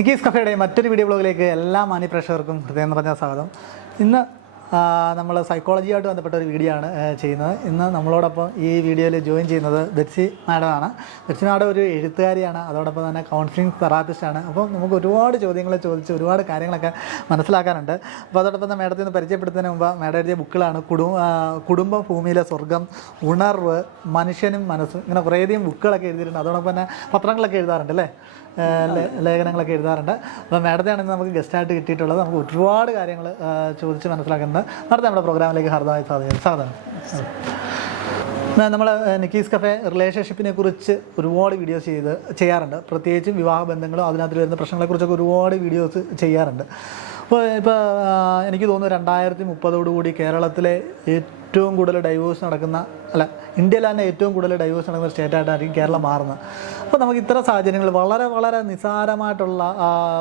Nikki's കഫേയുടെ മറ്റൊരു video ബ്ലോഗിലേക്ക് എല്ലാ മാന്യപ്രേക്ഷകർക്കും ഹൃദയം നിറഞ്ഞ സ്വാഗതം. ഇന്ന് നമ്മൾ സൈക്കോളജിയായിട്ട് ബന്ധപ്പെട്ട ഒരു വീഡിയോ ആണ് ചെയ്യുന്നത്. ഇന്ന് നമ്മളോടൊപ്പം ഈ വീഡിയോയിൽ ജോയിൻ ചെയ്യുന്നത് ബെറ്റ്സി മാഡമാണ്. ബെറ്റ്സി മാഡം ഒരു എഴുത്തുകാരിയാണ്, അതോടൊപ്പം തന്നെ കൗൺസിലിംഗ് തെറാപ്പിസ്റ്റാണ്. അപ്പോൾ നമുക്ക് ഒരുപാട് ചോദ്യങ്ങൾ ചോദിച്ച് ഒരുപാട് കാര്യങ്ങളൊക്കെ മനസ്സിലാക്കാനുണ്ട്. അപ്പോൾ അതോടൊപ്പം തന്നെ മാഡത്തിൽ നിന്ന് പരിചയപ്പെടുത്തുന്നതിന് മുമ്പ് മാഡം എഴുതിയ ബുക്കുകളാണ് കുടുംബം, ഭൂമിയിലെ സ്വർഗം, ഉണർവ്, മനുഷ്യനും മനസ്സും, ഇങ്ങനെ കുറേയധികം ബുക്കുകളൊക്കെ എഴുതിയിട്ടുണ്ട്. അതോടൊപ്പം തന്നെ പത്രങ്ങളൊക്കെ എഴുതാറുണ്ട് അല്ലേ, ലേഖനങ്ങളൊക്കെ എഴുതാറുണ്ട്. അപ്പോൾ മാഡത്തെയാണ് ഇന്ന് നമുക്ക് ഗസ്റ്റായിട്ട് കിട്ടിയിട്ടുള്ളത്. നമുക്ക് ഒരുപാട് കാര്യങ്ങൾ ചോദിച്ച് മനസ്സിലാക്കുന്നുണ്ട്. നടത്തി നമ്മുടെ പ്രോഗ്രാമിലേക്ക് ഹാർദമായി സ്വാഗതം. നമ്മൾ നിക്കീസ് കഫേ റിലേഷൻഷിപ്പിനെ കുറിച്ച് ഒരുപാട് വീഡിയോസ് ചെയ്യാറുണ്ട്. പ്രത്യേകിച്ചും വിവാഹ ബന്ധങ്ങളും അതിനകത്ത് വരുന്ന പ്രശ്നങ്ങളെക്കുറിച്ചൊക്കെ ഒരുപാട് വീഡിയോസ് ചെയ്യാറുണ്ട്. ഇപ്പോൾ എനിക്ക് തോന്നുന്നു 2030 കേരളത്തിലെ ഏറ്റവും കൂടുതൽ ഡൈവോഴ്സ് നടക്കുന്ന, ഇന്ത്യയിൽ തന്നെ ഏറ്റവും കൂടുതൽ ഡൈവോഴ്സ് നടക്കുന്ന സ്റ്റേറ്റായിട്ടായിരിക്കും കേരളം മാറുന്നത്. അപ്പോൾ നമുക്ക് ഇത്തരം സാഹചര്യങ്ങൾ വളരെ വളരെ നിസ്സാരമായിട്ടുള്ള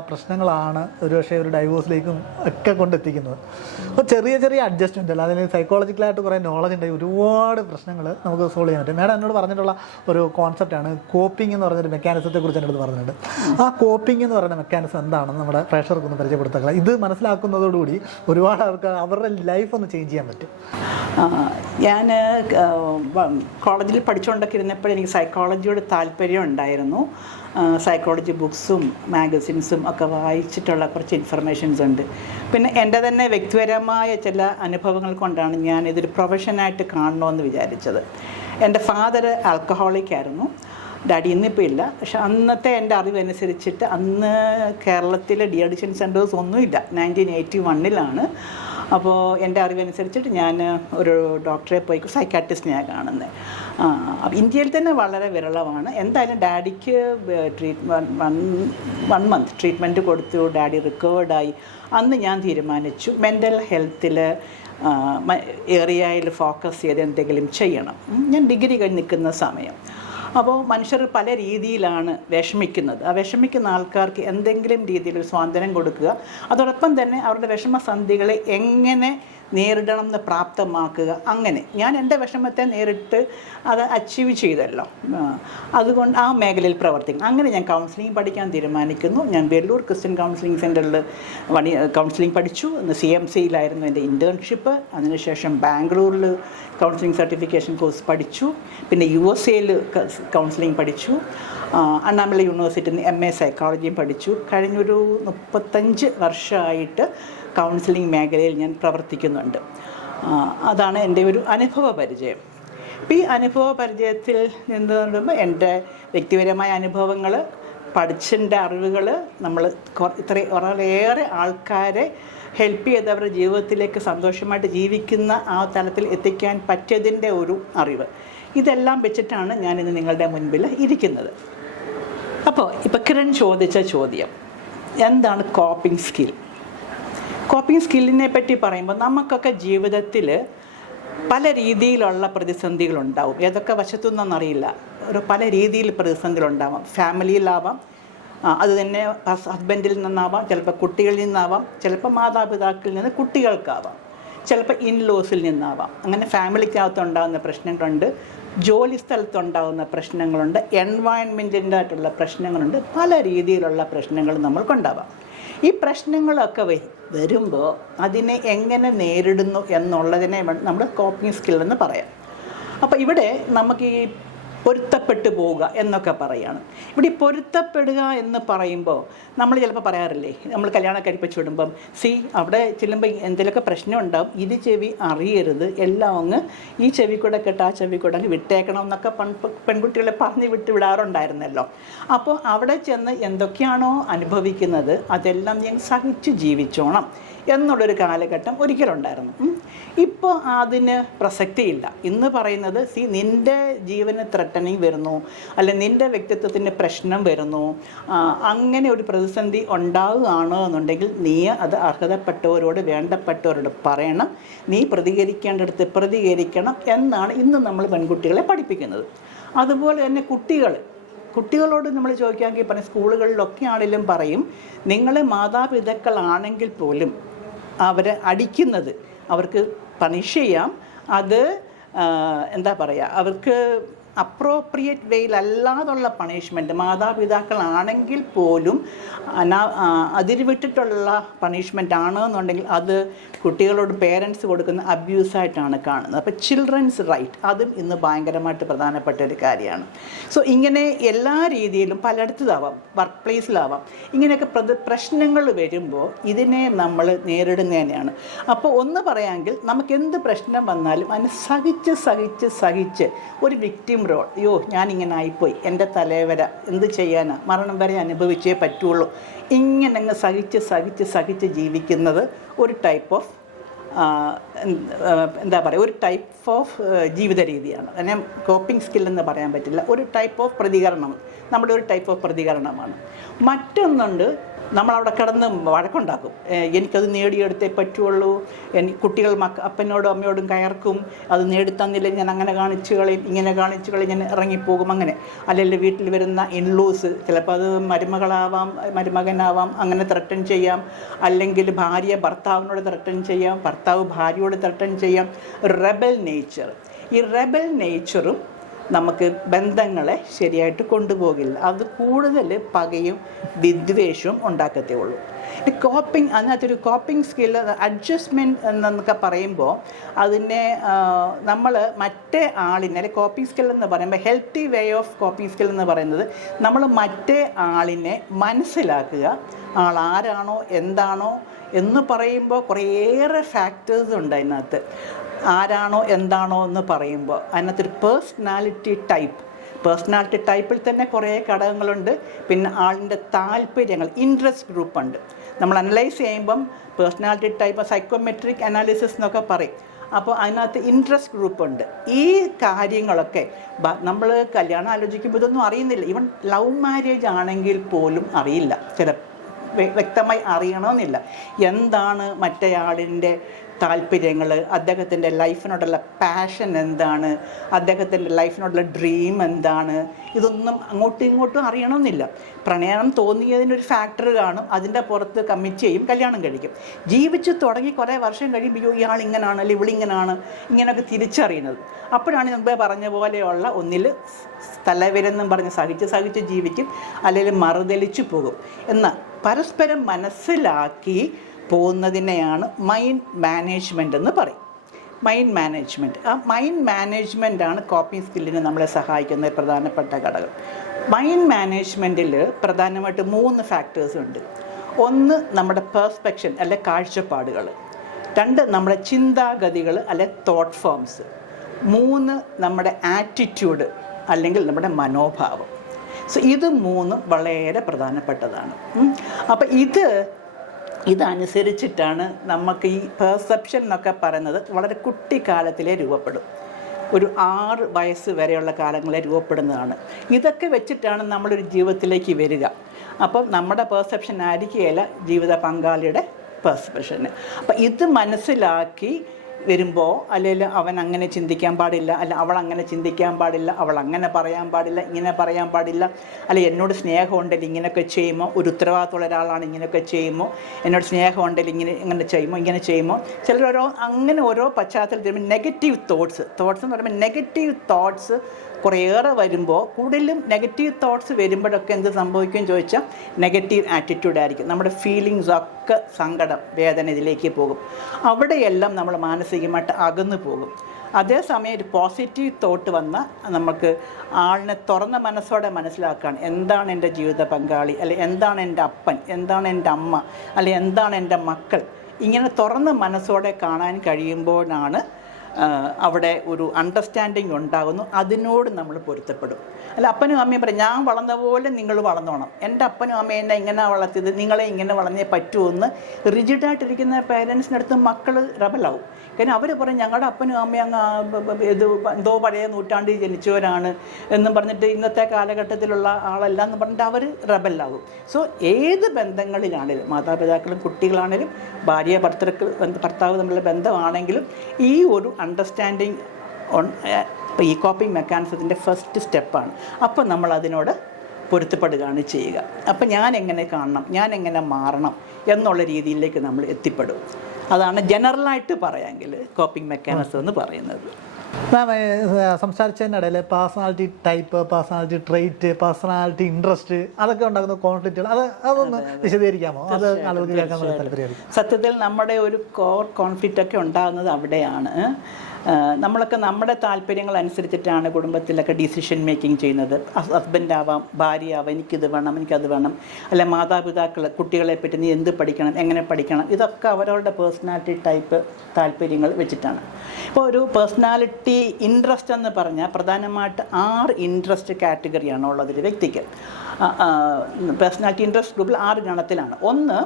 പ്രശ്നങ്ങളാണ് ഒരുപക്ഷെ ഒരു ഡൈവോഴ്സിലേക്കും ഒക്കെ കൊണ്ടെത്തിക്കുന്നത്. അപ്പോൾ ചെറിയ ചെറിയ അഡ്ജസ്റ്റ്മെൻറ്റ് അല്ല, അതിന് സൈക്കോളജിക്കലായിട്ട് കുറേ നോളജ് ഉണ്ടെങ്കിൽ ഒരുപാട് പ്രശ്നങ്ങൾ നമുക്ക് സോൾവ് ചെയ്യാൻ പറ്റും. മാഡം എന്നോട് പറഞ്ഞിട്ടുള്ള ഒരു കോൺസെപ്റ്റാണ് കോപ്പിംഗ് എന്ന് പറഞ്ഞൊരു മെക്കാനിസത്തെക്കുറിച്ച് എന്നോട് പറഞ്ഞിട്ടുണ്ട്. ആ കോപ്പിംഗ് എന്ന് പറയുന്ന മെക്കാനിസം എന്താണെന്ന് നമ്മുടെ പ്രേക്ഷകർക്കൊന്ന് പരിചയപ്പെടുത്തുക. ഇത് മനസ്സിലാക്കുന്നതോടുകൂടി ഒരുപാട് അവർക്ക് അവരുടെ ലൈഫ് ഒന്ന് ചേഞ്ച് ചെയ്യാൻ പറ്റും. ഞാൻ കോളേജിൽ പഠിച്ചുകൊണ്ടൊക്കെ ഇരുന്നപ്പോൾ എനിക്ക് സൈക്കോളജിയോട് താല്പര്യം ഉണ്ടായിരുന്നു. സൈക്കോളജി ബുക്സും മാഗസിൻസും ഒക്കെ വായിച്ചിട്ടുള്ള കുറച്ച് ഇൻഫർമേഷൻസ് ഉണ്ട്. പിന്നെ എൻ്റെ തന്നെ വ്യക്തിപരമായ ചില അനുഭവങ്ങൾ കൊണ്ടാണ് ഞാൻ ഇതൊരു പ്രൊഫഷനായിട്ട് കാണണമെന്ന് വിചാരിച്ചത്. എൻ്റെ ഫാദർ ആൽക്കഹോളിക് ആയിരുന്നു. ഡാഡി ഇന്നിപ്പോൾ ഇല്ല. പക്ഷെ അന്നത്തെ എൻ്റെ അറിവനുസരിച്ചിട്ട് അന്ന് കേരളത്തിലെ ഡി അഡിക്ഷൻ സെൻറ്റേഴ്സ് ഒന്നുമില്ല. 1981 അപ്പോൾ എൻ്റെ അറിവനുസരിച്ചിട്ട് ഞാൻ ഒരു ഡോക്ടറെ പോയി സൈക്കാട്രിസ്റ്റിനെയാണ് കാണുന്നത്. അപ്പോൾ ഇന്ത്യയിൽ തന്നെ വളരെ വിരളമാണ്. എന്തായാലും ഡാഡിക്ക് വൺ മന്ത് ട്രീറ്റ്മെൻറ്റ് കൊടുത്തു. ഡാഡി റിക്കവേർഡായി. അന്ന് ഞാൻ തീരുമാനിച്ചു മെൻ്റൽ ഹെൽത്തിൽ ഏരിയയിൽ ഫോക്കസ് ചെയ്ത് എന്തെങ്കിലും ചെയ്യണം. ഞാൻ ഡിഗ്രി കഴിഞ്ഞ് നിൽക്കുന്ന സമയം. അപ്പോൾ മനുഷ്യർ പല രീതിയിലാണ് വിഷമിക്കുന്നത്. ആ വിഷമിക്കുന്ന ആൾക്കാർക്ക് എന്തെങ്കിലും രീതിയിൽ സ്വാതന്ത്ര്യം കൊടുക്കുക, അതോടൊപ്പം തന്നെ അവരുടെ വിഷമസന്ധികളെ എങ്ങനെ നേരിടണം എന്ന് പ്രാപ്തമാക്കുക. അങ്ങനെ ഞാൻ എൻ്റെ വിഷമത്തെ നേരിട്ട് അത് അച്ചീവ് ചെയ്തല്ലോ. അതുകൊണ്ട് ആ മേഖലയിൽ പ്രവർത്തിക്കണം. അങ്ങനെ ഞാൻ കൗൺസിലിംഗ് പഠിക്കാൻ തീരുമാനിക്കുന്നു. ഞാൻ വെല്ലൂർ ക്രിസ്ത്യൻ കൗൺസിലിംഗ് സെൻറ്ററിൽ കൗൺസിലിംഗ് പഠിച്ചു. CMCയിലായിരുന്നു എൻ്റെ ഇൻറ്റേൺഷിപ്പ്. അതിനുശേഷം ബാംഗ്ലൂരിൽ കൗൺസിലിംഗ് സർട്ടിഫിക്കേഷൻ കോഴ്സ് പഠിച്ചു. പിന്നെ USA കൗൺസിലിംഗ് പഠിച്ചു. അണ്ണാമലൈ യൂണിവേഴ്സിറ്റിയിൽ നിന്ന് MA സൈക്കോളജിയും പഠിച്ചു. കഴിഞ്ഞൊരു 35 വർഷമായിട്ട് കൗൺസിലിംഗ് മേഖലയിൽ ഞാൻ പ്രവർത്തിക്കുന്നുണ്ട്. അതാണ് എൻ്റെ ഒരു അനുഭവ പരിചയം. അപ്പോൾ ഈ അനുഭവ പരിചയത്തിൽ നിന്ന് പറയുമ്പോൾ എൻ്റെ വ്യക്തിപരമായ അനുഭവങ്ങൾ, പഠിച്ചതിൻ്റെ അറിവുകൾ, നമ്മൾ വളരെയേറെ ആൾക്കാരെ ഹെൽപ്പ് ചെയ്തവരുടെ ജീവിതത്തിലേക്ക് സന്തോഷമായിട്ട് ജീവിക്കുന്ന ആ തലത്തിൽ എത്തിക്കാൻ പറ്റിയതിൻ്റെ ഒരു അറിവ്, ഇതെല്ലാം വെച്ചിട്ടാണ് ഞാനിന്ന് നിങ്ങളുടെ മുൻപിൽ ഇരിക്കുന്നത്. അപ്പോൾ ഇപ്പോൾ കിരൺ ചോദിച്ച ചോദ്യം എന്താണ് കോപ്പിംഗ് സ്കിൽ? കോപ്പിംഗ് സ്കില്ലിനെ പറ്റി പറയുമ്പോൾ നമുക്കൊക്കെ ജീവിതത്തിൽ പല രീതിയിലുള്ള പ്രതിസന്ധികളുണ്ടാവും. ഏതൊക്കെ വശത്തുനിന്നറിയില്ല. പല രീതിയിൽ പ്രതിസന്ധികളുണ്ടാവാം. ഫാമിലിയിലാവാം, അത് തന്നെ ഹസ്ബൻഡിൽ നിന്നാവാം, ചിലപ്പോൾ കുട്ടികളിൽ നിന്നാവാം, ചിലപ്പോൾ മാതാപിതാക്കളിൽ നിന്ന് കുട്ടികൾക്കാവാം, ചിലപ്പോൾ ഇൻലോസിൽ നിന്നാവാം. അങ്ങനെ ഫാമിലിക്കകത്തുണ്ടാകുന്ന പ്രശ്നങ്ങളുണ്ട്, ജോലി സ്ഥലത്തുണ്ടാകുന്ന പ്രശ്നങ്ങളുണ്ട്, എൻവയൺമെൻറ്റിൻ്റെ ആയിട്ടുള്ള പ്രശ്നങ്ങളുണ്ട്. പല രീതിയിലുള്ള പ്രശ്നങ്ങൾ നമ്മൾക്കുണ്ടാവാം. ഈ പ്രശ്നങ്ങളൊക്കെ വരുമ്പോൾ അതിനെ എങ്ങനെ നേരിടുന്നു എന്നുള്ളതിനെ നമ്മൾ കോപ്പിംഗ് സ്കിൽ എന്ന് പറയാം. അപ്പോൾ ഇവിടെ നമുക്ക് ഈ പൊരുത്തപ്പെട്ടു പോവുക എന്നൊക്കെ പറയുകയാണ്. ഇവിടെ ഈ പൊരുത്തപ്പെടുക എന്ന് പറയുമ്പോൾ നമ്മൾ ചിലപ്പോൾ പറയാറില്ലേ, നമ്മൾ കല്യാണം കഴിപ്പിച്ച് വിടുമ്പം അവിടെ ചെല്ലുമ്പോൾ എന്തെങ്കിലുമൊക്കെ പ്രശ്നം ഉണ്ടാവും, ഇത് ചെവി അറിയരുത്, എല്ലാം അങ്ങ് ഈ ചെവി കൂടെ കേട്ട് ആ ചെവി കൂടെ അങ്ങ് വിട്ടേക്കണം എന്നൊക്കെ പെൺകുട്ടികളെ പറഞ്ഞ് വിടാറുണ്ടായിരുന്നല്ലോ. അപ്പോൾ അവിടെ ചെന്ന് എന്തൊക്കെയാണോ അനുഭവിക്കുന്നത് അതെല്ലാം ഞാൻ സഹിച്ച് ജീവിച്ചോണം എന്നുള്ളൊരു കാലഘട്ടം ഒരിക്കലുണ്ടായിരുന്നു. ഇപ്പോൾ അതിന് പ്രസക്തിയില്ല. ഇന്ന് പറയുന്നത് നിൻ്റെ ജീവന് ത്രട്ടനിങ് വരുന്നു, അല്ലെ നിൻ്റെ വ്യക്തിത്വത്തിന് പ്രശ്നം വരുന്നു, അങ്ങനെ ഒരു പ്രതിസന്ധി ഉണ്ടാവുകയാണോ എന്നുണ്ടെങ്കിൽ നീ അത് അർഹതപ്പെട്ടവരോട്, വേണ്ടപ്പെട്ടവരോട് പറയണം. നീ പ്രതികരിക്കേണ്ടടുത്ത് പ്രതികരിക്കണം എന്നാണ് ഇന്ന് നമ്മൾ പെൺകുട്ടികളെ പഠിപ്പിക്കുന്നത്. അതുപോലെ തന്നെ കുട്ടികളോട് നമ്മൾ ചോദിക്കാമെങ്കിൽ പറയും, സ്കൂളുകളിലൊക്കെ ആണെങ്കിലും പറയും, നിങ്ങളെ മാതാപിതാക്കളാണെങ്കിൽ പോലും അവരെ അടിക്കുന്നത് അവർക്ക് പണിഷ് ചെയ്യാം. അത് എന്താ പറയുക, അവർക്ക് അപ്രോപ്രിയേറ്റ് വേയിലല്ലാതുള്ള പണിഷ്മെൻറ്റ് മാതാപിതാക്കളാണെങ്കിൽ പോലും അതിരുവിട്ടിട്ടുള്ള പണിഷ്മെൻ്റ് ആണെന്നുണ്ടെങ്കിൽ അത് കുട്ടികളോട് പേരൻസ് കൊടുക്കുന്ന അബ്യൂസായിട്ടാണ് കാണുന്നത്. അപ്പോൾ ചിൽഡ്രൻസ് റൈറ്റ് അതും ഇന്ന് ഭയങ്കരമായിട്ട് പ്രധാനപ്പെട്ട ഒരു കാര്യമാണ്. സോ ഇങ്ങനെ എല്ലാ രീതിയിലും പലയിടത്തുമാവാം, വർക്ക് പ്ലേസിലാവാം, ഇങ്ങനെയൊക്കെ പ്രശ്നങ്ങൾ വരുമ്പോൾ ഇതിനെ നമ്മൾ നേരിടുന്നതന്നെയാണ്. അപ്പോൾ ഒന്ന് പറയാമെങ്കിൽ നമുക്ക് എന്ത് പ്രശ്നം വന്നാലും അതിനെ സഹിച്ച് ഒരു വിക്ടിം റോൾ, അയ്യോ ഞാനിങ്ങനെ ആയിപ്പോയി, എൻ്റെ തലവര എന്ത് ചെയ്യാനാ, മരണം വരെ അനുഭവിച്ചേ പറ്റുള്ളൂ, ഇങ്ങനെ അങ്ങ് സഹിച്ച് ജീവിക്കുന്നത് ഒരു ടൈപ്പ് ഓഫ് എന്താ പറയുക, ഒരു ടൈപ്പ് ഓഫ് ജീവിത രീതിയാണ്. അതിനെ കോപ്പിംഗ് സ്കില്ലെന്ന് പറയാൻ പറ്റില്ല, ഒരു ടൈപ്പ് ഓഫ് പ്രതികരണം, നമ്മുടെ ഒരു ടൈപ്പ് ഓഫ് പ്രതികരണമാണ്. മറ്റൊന്നുണ്ട്, നമ്മളവിടെ കിടന്ന് വഴക്കുണ്ടാക്കും, എനിക്കത് നേടിയെടുത്തേ പറ്റുള്ളൂ, കുട്ടികൾ അപ്പനോടും അമ്മയോടും കയർക്കും, അത് നേടിത്തന്നില്ല ഞാൻ അങ്ങനെ കാണിച്ചു കളയും, ഇങ്ങനെ കാണിച്ചു കളയും, ഞാൻ ഇറങ്ങിപ്പോകും, അങ്ങനെ. അല്ലെങ്കിൽ വീട്ടിൽ വരുന്ന ഇൻലൂസ്, ചിലപ്പോൾ അത് മരുമകളാവാം, മരുമകനാവാം, അങ്ങനെ ത്രട്ടൺ ചെയ്യാം. അല്ലെങ്കിൽ ഭാര്യ ഭർത്താവിനോട് ത്രട്ടൺ ചെയ്യാം, ഭർത്താവ് ഭാര്യയോട് ത്രട്ടൺ ചെയ്യാം. റെബൽ നേച്ചർ, ഈ റെബൽ നേച്ചറും നമുക്ക് ബന്ധങ്ങളെ ശരിയായിട്ട് കൊണ്ടുപോകില്ല. അത് കൂടുതൽ പകയും വിദ്വേഷവും ഉണ്ടാക്കത്തേ ഉള്ളൂ. കോപ്പിംഗ്, അതിനകത്തൊരു കോപ്പിംഗ് സ്കില്ല്, അഡ്ജസ്റ്റ്മെൻറ്റ് എന്നൊക്കെ പറയുമ്പോൾ അതിനെ നമ്മൾ മറ്റേ ആളിനെ, അല്ലെങ്കിൽ കോപ്പിംഗ് സ്കിൽ എന്ന് പറയുമ്പോൾ healthy way of coping skill എന്ന് പറയുന്നത് നമ്മൾ മറ്റേ ആളിനെ മനസ്സിലാക്കുക, ആളാരാണോ എന്താണോ എന്ന് പറയുമ്പോൾ കുറേയേറെ ഫാക്ടേഴ്സ് ഉണ്ട് അതിനകത്ത്. ആരാണോ എന്താണോ എന്ന് പറയുമ്പോൾ അതിനകത്തൊരു പേഴ്സണാലിറ്റി ടൈപ്പിൽ തന്നെ കുറേ ഘടകങ്ങളുണ്ട്. പിന്നെ ആളിൻ്റെ താല്പര്യങ്ങൾ, ഇൻട്രസ്റ്റ് ഗ്രൂപ്പുണ്ട്. നമ്മൾ അനലൈസ് ചെയ്യുമ്പം പേഴ്സണാലിറ്റി ടൈപ്പ് സൈക്കോമെട്രിക് അനാലിസിസ് എന്നൊക്കെ പറയും. അപ്പോൾ അതിനകത്ത് ഇൻട്രസ്റ്റ് ഗ്രൂപ്പുണ്ട്. ഈ കാര്യങ്ങളൊക്കെ നമ്മൾ കല്യാണം ആലോചിക്കുമ്പോൾ ഇതൊന്നും അറിയുന്നില്ല. ഈവൻ ലവ് മാരേജ് ആണെങ്കിൽ പോലും അറിയില്ല, വ്യക്തമായി അറിയണമെന്നില്ല. എന്താണ് മറ്റേയാളിൻ്റെ താല്പര്യങ്ങൾ, അദ്ദേഹത്തിൻ്റെ ലൈഫിനോടുള്ള പാഷൻ എന്താണ്, അദ്ദേഹത്തിൻ്റെ ലൈഫിനോടുള്ള ഡ്രീം എന്താണ്, ഇതൊന്നും അങ്ങോട്ടും ഇങ്ങോട്ടും അറിയണമെന്നില്ല. പ്രണയം തോന്നിയതിനൊരു ഫാക്ടർ കാണും, അതിൻ്റെ പുറത്ത് കമ്മിറ്റ് ചെയ്യും, കല്യാണം കഴിക്കും. ജീവിച്ച് തുടങ്ങി കുറേ വർഷം കഴിയുമ്പോൾ ഇയാൾ ഇങ്ങനെയാണ് അല്ലെങ്കിൽ ഇവളിങ്ങനെയാണ്, ഇങ്ങനെയൊക്കെ തിരിച്ചറിയുന്നത്. അപ്പോഴാണ് മുമ്പേ പറഞ്ഞ പോലെയുള്ള ഒന്നിൽ തലവരെന്നും പറഞ്ഞ് സഹിച്ച് ജീവിക്കും, അല്ലെങ്കിൽ മറുതലിച്ചു പോകും. എന്നാൽ പരസ്പരം മനസ്സിലാക്കി പോകുന്നതിനെയാണ് മൈൻഡ് മാനേജ്മെൻ്റ് എന്ന് പറയും. മൈൻഡ് മാനേജ്മെൻറ്റ്, ആ മൈൻഡ് മാനേജ്മെൻറ്റാണ് കോപ്പിംഗ് സ്കില്ലിന് നമ്മളെ സഹായിക്കുന്ന പ്രധാനപ്പെട്ട ഘടകം. മൈൻഡ് മാനേജ്മെൻറ്റിൽ പ്രധാനമായിട്ട് 3 ഫാക്ടേഴ്സ് ഉണ്ട്. ഒന്ന് നമ്മുടെ പെർസ്പെക്ഷൻ അല്ലെ കാഴ്ചപ്പാടുകൾ, 2 നമ്മുടെ ചിന്താഗതികൾ അല്ലെ തോട്ട് ഫോംസ്, 3 നമ്മുടെ ആറ്റിറ്റ്യൂഡ് അല്ലെങ്കിൽ നമ്മുടെ മനോഭാവം. സോ ഇത് 3 വളരെ പ്രധാനപ്പെട്ടതാണ്. അപ്പോൾ ഇതനുസരിച്ചിട്ടാണ് നമുക്ക് ഈ പെർസെപ്ഷൻ എന്നൊക്കെ പറയുന്നത് വളരെ കുട്ടിക്കാലത്തിലേ രൂപപ്പെടും. ഒരു 6 വയസ്സ് വരെയുള്ള കാലങ്ങളെ രൂപപ്പെടുന്നതാണ്. ഇതൊക്കെ വെച്ചിട്ടാണ് നമ്മളൊരു ജീവിതത്തിലേക്ക് വരിക. അപ്പം നമ്മുടെ പെർസെപ്ഷൻ ആയിരിക്കുകയില്ല ജീവിത പങ്കാളിയുടെ പെർസെപ്ഷന്. അപ്പം ഇത് മനസ്സിലാക്കി വരുമ്പോൾ അല്ലെങ്കിൽ അവൻ അങ്ങനെ ചിന്തിക്കാൻ പാടില്ല, അല്ല അവൾ അങ്ങനെ ചിന്തിക്കാൻ പാടില്ല, അവൾ അങ്ങനെ പറയാൻ പാടില്ല, ഇങ്ങനെ പറയാൻ പാടില്ല, അല്ല എന്നോട് സ്നേഹമുണ്ടെങ്കിൽ ഇങ്ങനെയൊക്കെ ചെയ്യുമ്പോൾ, ഒരു ഉത്തരവാദിത്തമുള്ള ഒരാളാണ് ഇങ്ങനെയൊക്കെ ചെയ്യുമ്പോൾ, എന്നോട് സ്നേഹമുണ്ടെങ്കിൽ ഇങ്ങനെ ചെയ്യുമ്പോൾ ചിലർ ഓരോ പശ്ചാത്തലത്തിൽ നെഗറ്റീവ് തോട്ട്സ് എന്ന് പറയുമ്പോൾ നെഗറ്റീവ് തോട്ട്സ് കുറേയേറെ വരുമ്പോൾ, കൂടുതലും നെഗറ്റീവ് തോട്ട്സ് വരുമ്പോഴൊക്കെ എന്ത് സംഭവിക്കും ചോദിച്ചാൽ നെഗറ്റീവ് ആറ്റിറ്റ്യൂഡായിരിക്കും. നമ്മുടെ ഫീലിങ്സ് ഒക്കെ സങ്കടം, വേദന ഇതിലേക്ക് പോകും. അവിടെയെല്ലാം നമ്മൾ മാനസികമായിട്ട് അകന്നു പോകും. അതേസമയം ഒരു പോസിറ്റീവ് തോട്ട് വന്നാൽ നമുക്ക് ആളിനെ തുറന്ന മനസ്സോടെ മനസ്സിലാക്കാൻ എന്താണ് എൻ്റെ ജീവിത പങ്കാളി, അല്ലെ എന്താണ് എൻ്റെ അപ്പൻ, എന്താണ് എൻ്റെ അമ്മ, അല്ലെ എന്താണ് എൻ്റെ മക്കൾ, ഇങ്ങനെ തുറന്ന മനസ്സോടെ കാണാൻ കഴിയുമ്പോഴാണ് അവിടെ ഒരു അണ്ടർസ്റ്റാൻഡിങ് ഉണ്ടാകുന്നു. അതിനോട് നമ്മൾ പൊരുത്തപ്പെടും. അല്ല അപ്പനും അമ്മയും പറയും ഞാൻ വളർന്ന പോലെ നിങ്ങൾ വളർന്നോണം, എൻ്റെ അപ്പനും അമ്മയും എന്നെ ഇങ്ങനെ വളർത്തിയത്, നിങ്ങളെ ഇങ്ങനെ വളർന്നേ പറ്റുമെന്ന് റിജിഡായിട്ടിരിക്കുന്ന പേരൻസിനടുത്ത് മക്കൾ റബലാവും. കാരണം അവർ പറയും ഞങ്ങളുടെ അപ്പനും അമ്മയും അങ്ങ് എന്തോ പഴയ നൂറ്റാണ്ടിൽ ജനിച്ചവരാണ് എന്നും പറഞ്ഞിട്ട് ഇന്നത്തെ കാലഘട്ടത്തിലുള്ള ആളല്ല എന്ന് പറഞ്ഞിട്ട് അവർ റബലാവും. സോ ഏത് ബന്ധങ്ങളിലാണെങ്കിലും, മാതാപിതാക്കളും കുട്ടികളാണെങ്കിലും ഭാര്യ ഭർത്താവ് തമ്മിലുള്ള ബന്ധമാണെങ്കിലും ഈ ഒരു അണ്ടർസ്റ്റാൻഡിങ് ഈ കോപ്പിംഗ് മെക്കാനിസത്തിൻ്റെ ഫസ്റ്റ് സ്റ്റെപ്പാണ്. അപ്പോൾ നമ്മൾ അതിനോട് പൊരുത്തപ്പെടുകയാണ് ചെയ്യുക. അപ്പം ഞാൻ എങ്ങനെ കാണണം, ഞാൻ എങ്ങനെ മാറണം എന്നുള്ള രീതിയിലേക്ക് നമ്മൾ എത്തിപ്പെടും. അതാണ് ജനറലായിട്ട് പറയാമെങ്കിൽ കോപ്പിംഗ് മെക്കാനിസം എന്ന് പറയുന്നത്. മാം സംസാരിച്ചതിനിടയിൽ personality type, personality trait, personality interest അതൊക്കെ ഉണ്ടാകുന്ന കോൺഫ്ലിക്റ്റുകൾ അതൊന്ന് വിശദീകരിക്കാമോ? അത് ആളുകൾക്ക് കേൾക്കാൻ വളരെ താല്പര്യമായിരിക്കും. സത്യത്തിൽ നമ്മുടെ ഒരു കോർ കോൺഫ്ലിക്റ്റ് ഒക്കെ ഉണ്ടാകുന്നത് അവിടെയാണ്. നമ്മളൊക്കെ നമ്മുടെ താല്പര്യങ്ങൾ അനുസരിച്ചിട്ടാണ് കുടുംബത്തിലൊക്കെ ഡിസിഷൻ മേക്കിംഗ് ചെയ്യുന്നത്. ഹസ്ബൻഡാവാം, ഭാര്യയാവാം, എനിക്കിത് വേണം, എനിക്കത് വേണം, അല്ലെ മാതാപിതാക്കൾ കുട്ടികളെ പറ്റി നീ എന്ത് പഠിക്കണം, എങ്ങനെ പഠിക്കണം, ഇതൊക്കെ അവരവരുടെ പേഴ്സണാലിറ്റി ടൈപ്പ് താല്പര്യങ്ങൾ വെച്ചിട്ടാണ്. ഇപ്പോൾ ഒരു പേഴ്സണാലിറ്റി ഇൻട്രസ്റ്റ് എന്ന് പറഞ്ഞാൽ പ്രധാനമായിട്ട് 6 ഇൻട്രസ്റ്റ് കാറ്റഗറിയാണ് ഉള്ളത് ഒരു വ്യക്തിക്ക്. പേഴ്സണാലിറ്റി ഇൻട്രസ്റ്റ് ഗ്രൂപ്പിൽ 6 ഗണത്തിലാണ്. ഒന്ന്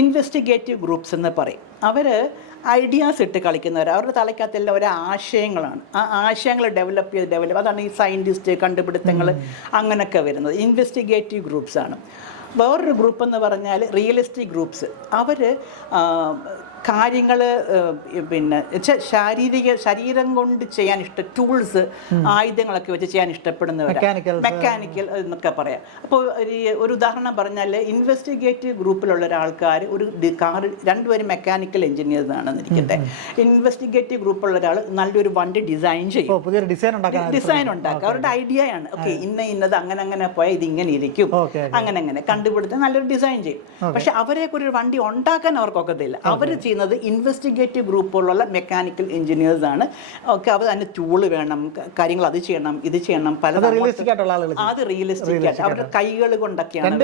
ഇൻവെസ്റ്റിഗേറ്റീവ് ഗ്രൂപ്പ്സ് എന്ന് പറയും. അവർ ഐഡിയാസ് ഇട്ട് കളിക്കുന്നവർ, അവരുടെ തലയ്ക്കകത്തെല്ലാം ഓരോ ആശയങ്ങളാണ്. ആ ആശയങ്ങൾ ഡെവലപ്പ് അതാണ് ഈ സയൻറ്റിസ്റ്റ് കണ്ടുപിടുത്തങ്ങൾ അങ്ങനെയൊക്കെ വരുന്നത്. ഇൻവെസ്റ്റിഗേറ്റീവ് ഗ്രൂപ്പ്സാണ്. വേറൊരു ഗ്രൂപ്പ് എന്ന് പറഞ്ഞാൽ റിയലിസ്റ്റിക് ഗ്രൂപ്പ്സ്. അവർ കാര്യങ്ങൾ പിന്നെ ശരീരം കൊണ്ട് ചെയ്യാൻ ടൂൾസ്, ആയുധങ്ങളൊക്കെ വെച്ച് ചെയ്യാൻ ഇഷ്ടപ്പെടുന്നവരാണ്, മെക്കാനിക്കൽ എന്നൊക്കെ പറയാം. അപ്പോൾ ഒരു ഉദാഹരണം പറഞ്ഞാൽ ഇൻവെസ്റ്റിഗേറ്റീവ് ഗ്രൂപ്പിലുള്ള ഒരാൾക്കാർ ഒരു കാർ, രണ്ടുപേരും മെക്കാനിക്കൽ എഞ്ചിനീയേഴ്സ് ആണെന്നിരിക്കട്ടെ. ഇൻവെസ്റ്റിഗേറ്റീവ് ഗ്രൂപ്പുള്ള ഒരാൾ നല്ലൊരു വണ്ടി ഡിസൈൻ ചെയ്യും, ഡിസൈൻ ഉണ്ടാക്കുക. അവരുടെ ഐഡിയയാണ്. ഓക്കെ, ഇന്നത് അങ്ങനെ പോയാൽ ഇതിങ്ങനെ ഇരിക്കും, അങ്ങനെ കണ്ടുപിടുത്തം നല്ലൊരു ഡിസൈൻ ചെയ്യും. പക്ഷെ അവരെ ഒരു വണ്ടി ഉണ്ടാക്കാൻ അവർക്കൊക്കത്തില്ല. അവർ ചെയ്യുന്നത് ഇൻവെസ്റ്റിഗേറ്റീവ് ഗ്രൂപ്പുള്ള മെക്കാനിക്കൽ എഞ്ചിനീയേഴ്സ് ആണ്. ഓക്കെ, അവർ തന്നെ ടൂള് വേണം, കാര്യങ്ങൾ അത് ചെയ്യണം, ഇത് ചെയ്യണം, പല അത് റിയലിസ്റ്റിക് ആയിട്ട് അവരുടെ കൈകൾ കൊണ്ടൊക്കെയാണ്.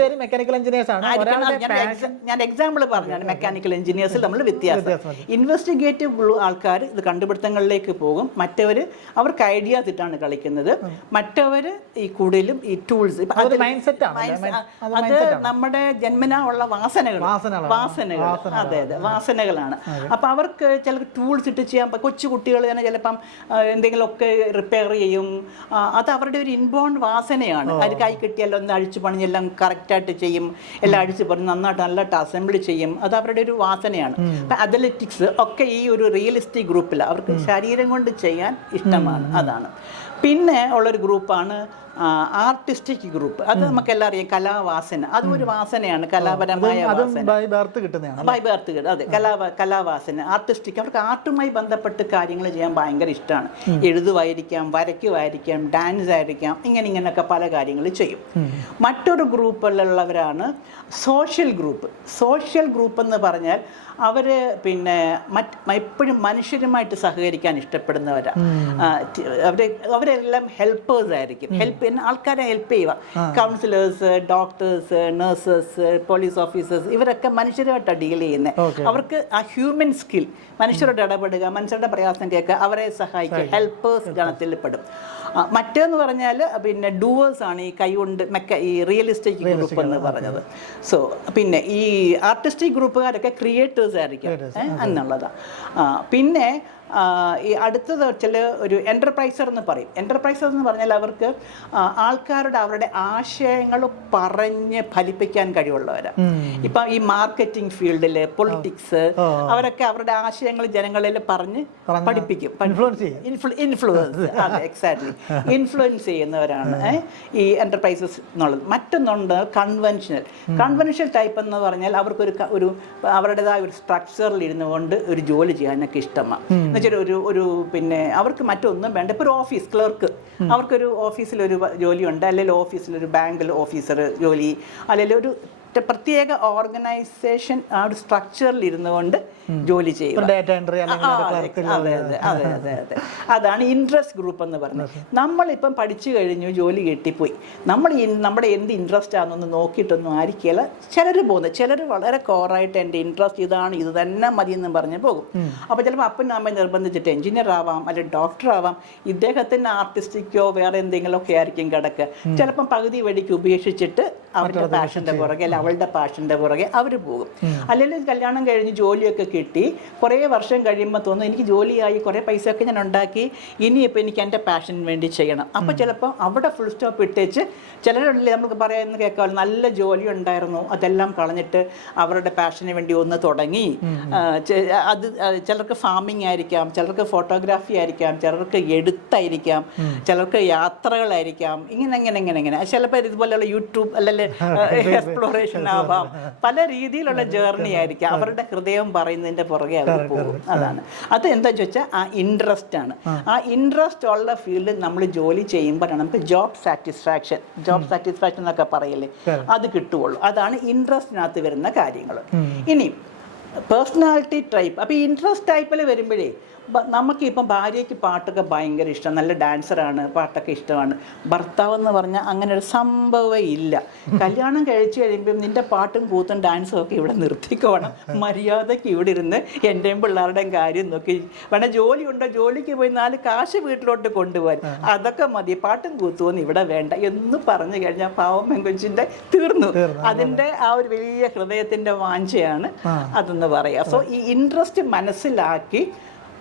ഞാൻ എക്സാമ്പിൾ പറഞ്ഞാണ് മെക്കാനിക്കൽ എഞ്ചിനീയേഴ്സിൽ നമ്മൾ വ്യത്യാസം. ഇൻവെസ്റ്റിഗേറ്റീവ് ആൾക്കാർ ഇത് കണ്ടുപിടുത്തങ്ങളിലേക്ക് പോകും. മറ്റവർ അവർക്ക് ഐഡിയാസ് ഇട്ടാണ് കളിക്കുന്നത്. മറ്റവർ ഈ കൂടുതലും ഈ ടൂൾസ്, അത് നമ്മുടെ ജന്മനാ ഉള്ള വാസനകൾ. അതെ, വാസനകളാണ്. അപ്പം അവർക്ക് ചില ടൂൾസ് ഇട്ട് ചെയ്യാൻ, കൊച്ചു കുട്ടികൾ തന്നെ ചിലപ്പം എന്തെങ്കിലുമൊക്കെ റിപ്പയർ ചെയ്യും. അത് അവരുടെ ഒരു ഇൻബോൺ വാസനയാണ്. അത് കൈ കിട്ടിയാലും ഒന്ന് അഴിച്ചു പണിഞ്ഞെല്ലാം കറക്റ്റായിട്ട് ചെയ്യും, എല്ലാം അഴിച്ചു പണിഞ്ഞ് നന്നായിട്ട് അസംബ്ലി ചെയ്യും. അത് അവരുടെ ഒരു വാസനയാണ്. അപ്പം അത്ലറ്റിക്സ് ഒക്കെ ഈ ഒരു റിയലിസ്റ്റിക് ഗ്രൂപ്പിൽ അവർക്ക് ശരീരം കൊണ്ട് ചെയ്യാൻ ഇഷ്ടമാണ്. അതാണ്. പിന്നെ ഉള്ളൊരു ഗ്രൂപ്പാണ് ആർട്ടിസ്റ്റിക് ഗ്രൂപ്പ്. അത് നമുക്കെല്ലാം അറിയാം, കലാവാസന. അതും ഒരു വാസനയാണ്, കലാപരമായ വാസന, ബൈ ബർത്ത് കിട്ടുന്നത്. അതെ, കലാവാസന, ആർട്ടിസ്റ്റിക്. അവർക്ക് ആർട്ടുമായി ബന്ധപ്പെട്ട് കാര്യങ്ങൾ ചെയ്യാൻ ഭയങ്കര ഇഷ്ടമാണ്. എഴുതുമായിരിക്കാം, വരയ്ക്കുമായിരിക്കാം, ഡാൻസ് ആയിരിക്കാം, ഇങ്ങനെയൊക്കെ പല കാര്യങ്ങൾ ചെയ്യും. മറ്റൊരു ഗ്രൂപ്പിലുള്ളവരാണ് സോഷ്യൽ ഗ്രൂപ്പ്. സോഷ്യൽ ഗ്രൂപ്പ് എന്ന് പറഞ്ഞാൽ അവർ പിന്നെ എപ്പോഴും മനുഷ്യരുമായിട്ട് സഹകരിക്കാൻ ഇഷ്ടപ്പെടുന്നവരാണ്. അവരെല്ലാം ഹെൽപ്പേഴ്സ് ആയിരിക്കും. ആൾക്കാരെ ഹെൽപ്പ് ചെയ്യുക. Counsellors, doctors, nurses, police officers, ഇവരൊക്കെ മനുഷ്യരുമായിട്ടാണ് ഡീൽ ചെയ്യുന്നത്. അവർക്ക് ആ ഹ്യൂമൻ സ്കിൽ, മനുഷ്യരോട് ഇടപെടുക, മനുഷ്യരുടെ പ്രയാസം കേൾക്കുക, അവരെ സഹായിക്കുക, ഹെൽപ്പേഴ്സ് ഗണത്തിൽ പെടും. മറ്റേന്ന് പറഞ്ഞാൽ പിന്നെ ഡൂവേഴ്സ് ആണ്, ഈ കൈകൊണ്ട് ഈ റിയലിസ്റ്റിക് ഗ്രൂപ്പ് എന്ന് പറഞ്ഞത്. സോ പിന്നെ ഈ ആർട്ടിസ്റ്റിക് ഗ്രൂപ്പുകാരൊക്കെ ക്രിയേറ്റേഴ്സ് ആയിരിക്കും എന്നുള്ളതാണ്. പിന്നെ ഈ അടുത്തത് ചില ഒരു എൻ്റർപ്രൈസർ എന്ന് പറയും. എൻ്റർപ്രൈസർ എന്ന് പറഞ്ഞാൽ അവർക്ക് അവരുടെ ആശയങ്ങൾ പറഞ്ഞ് ഫലിപ്പിക്കാൻ കഴിവുള്ളവരാണ്. ഇപ്പം ഈ മാർക്കറ്റിംഗ് ഫീൽഡിൽ, പൊളിറ്റിക്സ്, അവരൊക്കെ അവരുടെ ആശയങ്ങൾ ജനങ്ങളിൽ പറഞ്ഞ് പഠിപ്പിക്കും, ഇൻഫ്ലുവൻസ്. അതെ, എക്സാക്ട്ലി, ഇൻഫ്ലുവൻസ് ചെയ്യുന്നവരാണ് ഈ എൻ്റർപ്രൈസസ് എന്നുള്ളത്. മറ്റൊന്നുണ്ട് കൺവെൻഷണൽ ടൈപ്പ് എന്ന് പറഞ്ഞാൽ അവർക്കൊരു അവരുടേതായ ഒരു സ്ട്രക്ചറിൽ ഇരുന്നു കൊണ്ട് ഒരു ജോലി ചെയ്യാനൊക്കെ ഇഷ്ടമാണ്. ഒരു പിന്നെ അവർക്ക് മറ്റൊന്നും വേണ്ട. ഇപ്പോൾ ഒരു ഓഫീസ് ക്ലർക്ക്, അവർക്കൊരു ഓഫീസിലൊരു ജോലിയുണ്ട്, അല്ലെങ്കിൽ ഓഫീസിലൊരു ബാങ്കിൽ ഓഫീസർ ജോലി, അല്ലെങ്കിൽ ഒരു പ്രത്യേക ഓർഗനൈസേഷൻ ആ ഒരു സ്ട്രക്ചറിൽ ഇരുന്നു കൊണ്ട് ജോലി ചെയ്യും. അതാണ് ഇൻട്രസ്റ്റ് ഗ്രൂപ്പ് എന്ന് പറഞ്ഞത്. നമ്മളിപ്പം പഠിച്ചു കഴിഞ്ഞു, ജോലി കിട്ടിപ്പോയി, നമ്മുടെ എന്ത് ഇൻട്രസ്റ്റ് ആണെന്നൊന്ന് നോക്കിയിട്ടൊന്നും ആയിരിക്കില്ല ചിലർ പോകുന്നത്. ചിലർ വളരെ കോറായിട്ട് എൻ്റെ ഇൻട്രസ്റ്റ് ഇതാണ്, ഇത് തന്നെ മതി എന്ന് പറഞ്ഞ് പോകും. അപ്പോൾ ചിലപ്പോൾ അപ്പനും അമ്മയും നിർബന്ധിച്ചിട്ട് എഞ്ചിനീയർ ആവാം, അല്ലെങ്കിൽ ഡോക്ടർ ആവാം. ഇദ്ദേഹത്തിൻ്റെ ആർട്ടിസ്റ്റിക്കോ വേറെ എന്തെങ്കിലുമൊക്കെ ആയിരിക്കും കിടക്കുക. ചിലപ്പം പകുതി വഴിക്ക് ഉപേക്ഷിച്ചിട്ട് അവരുടെ പാഷൻ്റെ പുറകെ, അല്ല അവളുടെ പാഷൻ്റെ പുറകെ അവർ പോകും. അല്ലെങ്കിൽ കല്യാണം കഴിഞ്ഞ് ജോലിയൊക്കെ കിട്ടി കുറേ വർഷം കഴിയുമ്പോൾ തോന്നുന്നു എനിക്ക് ജോലിയായി, കുറേ പൈസയൊക്കെ ഞാൻ ഉണ്ടാക്കി, ഇനിയിപ്പോൾ എനിക്ക് എൻ്റെ പാഷന് വേണ്ടി ചെയ്യണം. അപ്പോൾ ചിലപ്പോൾ അവിടെ ഫുൾ സ്റ്റോപ്പ് ഇട്ടേച്ച് ചിലരുള്ളിൽ നമുക്ക് പറയുന്ന കേൾക്കാം, നല്ല ജോലി ഉണ്ടായിരുന്നു, അതെല്ലാം കളഞ്ഞിട്ട് അവരുടെ പാഷന് വേണ്ടി ഒന്ന് തുടങ്ങി. അത് ചിലർക്ക് ഫാമിംഗ് ആയിരിക്കാം, ചിലർക്ക് ഫോട്ടോഗ്രാഫി ആയിരിക്കാം, ചിലർക്ക് എഴുത്തായിരിക്കാം, ചിലർക്ക് യാത്രകളായിരിക്കാം, ഇങ്ങനെ ചിലപ്പോൾ ഇതുപോലെയുള്ള യൂട്യൂബ് അല്ലെങ്കിൽ എക്സ്പ്ലോറേഷൻ കോൺസെൻട്രേഷൻ ആവാം, പല രീതിയിലുള്ള ജേർണി ആയിരിക്കും. അവരുടെ ഹൃദയം പറയുന്നതിന്റെ പുറകെ അവർ പോകും. അതാണ് അത്. എന്താ ചോദിച്ചാൽ ആ ഇൻട്രസ്റ്റ് ആണ്. ആ ഇൻട്രസ്റ്റ് ഉള്ള ഫീൽഡിൽ നമ്മൾ ജോലി ചെയ്യുമ്പോഴാണ് നമുക്ക് ജോബ് സാറ്റിസ്ഫാക്ഷൻ എന്നൊക്കെ പറയില്ലേ, അത് കിട്ടുകയുള്ളൂ. അതാണ് ഇൻട്രസ്റ്റിനകത്ത് വരുന്ന കാര്യങ്ങൾ. ഇനി പേഴ്സണാലിറ്റി ടൈപ്പ്. അപ്പോൾ ഈ ഇൻട്രസ്റ്റ് ടൈപ്പിൽ വരുമ്പോഴേ നമുക്കിപ്പം ഭാര്യയ്ക്ക് പാട്ടൊക്കെ ഭയങ്കര ഇഷ്ടം, നല്ല ഡാൻസറാണ്, പാട്ടൊക്കെ ഇഷ്ടമാണ്. ഭർത്താവ് എന്ന് പറഞ്ഞാൽ അങ്ങനെ ഒരു സംഭവം ഇല്ല. കല്യാണം കഴിച്ചു കഴിയുമ്പം നിൻ്റെ പാട്ടും കൂത്തും ഡാൻസും ഒക്കെ ഇവിടെ നിർത്തിക്കോണം, മര്യാദയ്ക്ക് ഇവിടെ ഇരുന്ന് എൻ്റെയും പിള്ളേരുടെയും കാര്യം നോക്കി വേണം. ജോലി ഉണ്ടോ, ജോലിക്ക് പോയി 4 കാശ് വീട്ടിലോട്ട് കൊണ്ടുപോകാൻ, അതൊക്കെ മതി, പാട്ടും കൂത്തുവൊന്നും ഇവിടെ വേണ്ട എന്ന് പറഞ്ഞു കഴിഞ്ഞാൽ പാവം പെങ്കൊച്ചിൻ്റെ തീർന്നു. അതിൻ്റെ ആ ഒരു വലിയ ഹൃദയത്തിൻ്റെ വാഞ്ചയാണ് അതെന്ന് പറയാം. സോ ഈ ഇൻട്രസ്റ്റ് മനസ്സിലാക്കി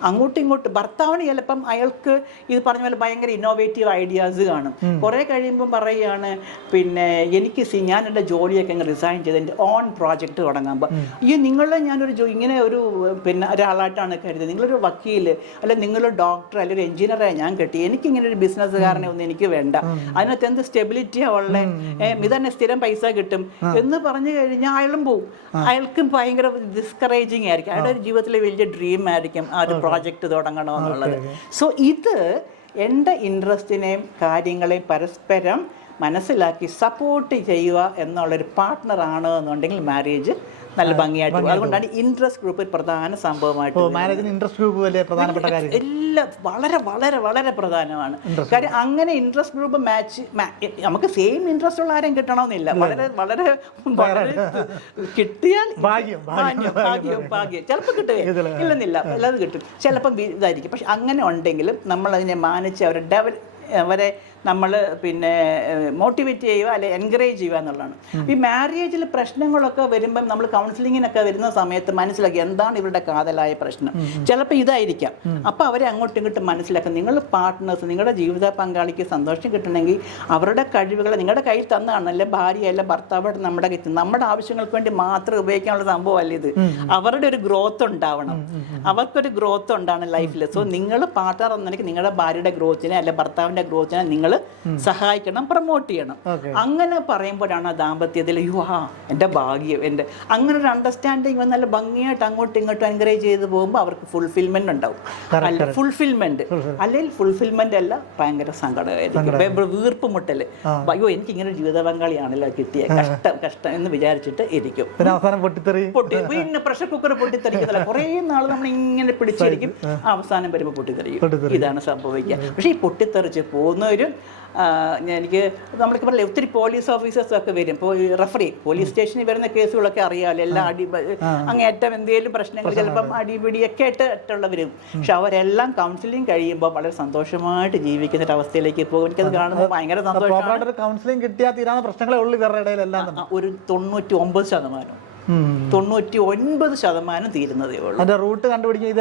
അങ്ങോട്ടും ഇങ്ങോട്ടും ഭർത്താവിന് ചിലപ്പം അയാൾക്ക് ഇത് പറഞ്ഞ പോലെ ഭയങ്കര ഇന്നോവേറ്റീവ് ഐഡിയാസ് കാണും. കുറേ കഴിയുമ്പം പറയുകയാണ് പിന്നെ എനിക്ക് ഞാൻ എൻ്റെ ജോലിയൊക്കെ അങ്ങ് റിസൈൻ ചെയ്ത് എൻ്റെ ഓൺ പ്രോജക്റ്റ് തുടങ്ങുമ്പോൾ നിങ്ങളെ ഞാനൊരു ഇങ്ങനെ ഒരു പിന്നെ ഒരാളായിട്ടാണ് കരുതുന്നത്, നിങ്ങളൊരു വക്കീൽ അല്ല നിങ്ങളൊരു ഡോക്ടർ അല്ലെങ്കിൽ ഒരു എഞ്ചിനീയറെ ഞാൻ കെട്ടി, എനിക്കിങ്ങനെ ഒരു ബിസിനസ്സുകാരനെ ഒന്നും എനിക്ക് വേണ്ട, അതിനകത്ത് എന്ത് സ്റ്റെബിലിറ്റിയാണ് ഉള്ളത്, ഇതന്നെ സ്ഥിരം പൈസ കിട്ടും എന്ന് പറഞ്ഞു കഴിഞ്ഞാൽ അയാളും പോവും. അയാൾക്കും ഭയങ്കര ഡിസ്കറേജിങ് ആയിരിക്കും, അയാളുടെ ഒരു ജീവിതത്തിലെ വലിയ ഡ്രീം ആയിരിക്കും ആ ഒരു പ്രോജക്റ്റ് തുടങ്ങണമെന്നുള്ളത്. സോ ഇത് എൻ്റെ ഇൻട്രസ്റ്റിനെയും കാര്യങ്ങളെയും പരസ്പരം മനസ്സിലാക്കി സപ്പോർട്ട് ചെയ്യുക എന്നുള്ളൊരു പാർട്ട്ണറാണ് എന്നുണ്ടെങ്കിൽ മാരേജ് നല്ല ഭംഗിയായിട്ട്. അതുകൊണ്ടാണ് ഇൻട്രസ്റ്റ് ഗ്രൂപ്പ് ഒരു പ്രധാന സംഭവമായിട്ട്. ഇൻട്രസ്റ്റ് ഗ്രൂപ്പ് വലിയ പ്രധാനപ്പെട്ട കാര്യം, എല്ലാം വളരെ വളരെ വളരെ പ്രധാനമാണ്. കാര്യം അങ്ങനെ ഇൻട്രസ്റ്റ് ഗ്രൂപ്പ് മാച്ച് നമുക്ക് സെയിം ഇൻട്രസ്റ്റ് ഉള്ള ആരെയും കിട്ടണമെന്നില്ല. വളരെ വളരെ വളരെ കിട്ടിയാൽ ഭാഗ്യം ചിലപ്പോൾ കിട്ടുകയെ ഇല്ലെന്നില്ല, എല്ലാതും കിട്ടും, ചിലപ്പം ഇതായിരിക്കും. പക്ഷെ അങ്ങനെ ഉണ്ടെങ്കിലും നമ്മളതിനെ മാനിച്ച് അവരെ നമ്മൾ പിന്നെ മോട്ടിവേറ്റ് ചെയ്യുക അല്ലെ എൻകറേജ് ചെയ്യുക എന്നുള്ളതാണ്. ഈ മാരേജിൽ പ്രശ്നങ്ങളൊക്കെ വരുമ്പം നമ്മൾ കൗൺസിലിങ്ങിനൊക്കെ വരുന്ന സമയത്ത് മനസ്സിലാക്കി എന്താണ് ഇവരുടെ കാതലായ പ്രശ്നം. ചിലപ്പോൾ ഇതായിരിക്കാം. അപ്പോൾ അവരെ അങ്ങോട്ടും ഇങ്ങോട്ടും മനസ്സിലാക്കുക. നിങ്ങൾ പാർട്ട്നേഴ്സ്, നിങ്ങളുടെ ജീവിത പങ്കാളിക്ക് സന്തോഷം കിട്ടണമെങ്കിൽ അവരുടെ കഴിവുകൾ നിങ്ങളുടെ കയ്യിൽ തന്നാണ്, അല്ലെ ഭാര്യ അല്ലെ ഭർത്താവായിട്ട് നമ്മുടെ കയ്യിൽ നമ്മുടെ ആവശ്യങ്ങൾക്ക് വേണ്ടി മാത്രം ഉപയോഗിക്കാനുള്ള സംഭവമല്ല ഇത്. അവരുടെ ഒരു ഗ്രോത്ത് ഉണ്ടാവണം, അവർക്കൊരു ഗ്രോത്ത് ഉണ്ടാണ് ലൈഫിൽ. സോ നിങ്ങൾ പാർട്ട്ണർ എന്നെനിക്ക് നിങ്ങളുടെ ഭാര്യയുടെ ഗ്രോത്തിനെ അല്ലെ ഭർത്താവിൻ്റെ ഗ്രോത്തിനെ നിങ്ങൾ സഹായിക്കണം, പ്രൊമോട്ട് ചെയ്യണം. അങ്ങനെ പറയുമ്പോഴാണ് ദാമ്പത്യത്തിൽ എൻ്റെ ഭാഗ്യം എൻ്റെ അങ്ങനെ ഒരു അണ്ടർസ്റ്റാൻഡിങ് വന്ന് നല്ല ഭംഗിയായിട്ട് അങ്ങോട്ടും ഇങ്ങോട്ടും എൻകറേജ് ചെയ്ത് പോകുമ്പോൾ അവർക്ക് ഫുൾഫിൽമെന്റ് ഉണ്ടാവും. ഫുൾഫിൽമെന്റ് അല്ലെങ്കിൽ ഫുൾഫിൽമെന്റ് അല്ല ഭയങ്കര സങ്കടമായിരിക്കും, വീർപ്പ് മുട്ടല്, അയ്യോ എനിക്ക് ഇങ്ങനെ ഒരു ജീവിത പങ്കാളിയാണല്ലോ കിട്ടിയ, കഷ്ടം എന്ന് വിചാരിച്ചിട്ട് ഇരിക്കും. പിന്നെ പ്രഷർ കുക്കർ പൊട്ടിത്തെറിക്കുന്നില്ല, കുറേ നാൾ നമ്മൾ ഇങ്ങനെ പിടിച്ചിരിക്കും, അവസാനം വരുമ്പോൾ പൊട്ടിത്തെറിക്കും. ഇതാണ് സംഭവിക്കുക. പക്ഷേ ഈ പൊട്ടിത്തെറിച്ച് പോകുന്നവരും എനിക്ക് നമ്മൾക്ക് പറയില്ല, ഒത്തിരി പോലീസ് ഓഫീസേഴ്സൊക്കെ വരും. ഇപ്പോൾ റഫറി പോലീസ് സ്റ്റേഷനിൽ വരുന്ന കേസുകളൊക്കെ അറിയാമല്ലോ, എല്ലാം അങ്ങേറ്റം എന്തെങ്കിലും പ്രശ്നങ്ങൾ ചിലപ്പം അടിപിടിയൊക്കെ ആയിട്ടുള്ള വരും. പക്ഷെ അവരെല്ലാം കൗൺസിലിംഗ് കഴിയുമ്പോൾ വളരെ സന്തോഷമായിട്ട് ജീവിക്കുന്ന ഒരു അവസ്ഥയിലേക്ക് പോകും. എനിക്കത് കാണുമ്പോൾ ഭയങ്കര സന്തോഷമാണ്. കൗൺസിലിംഗ് കിട്ടിയാൽ തീരാവുന്ന പ്രശ്നങ്ങളെ ഉള്ളൂ ഇവരുടെ ഇടയിലെല്ലാം. ഒരു 99% 99% തീരുന്നതേ ഉള്ളൂ. റൂട്ട് കണ്ടുപിടിക്കുക.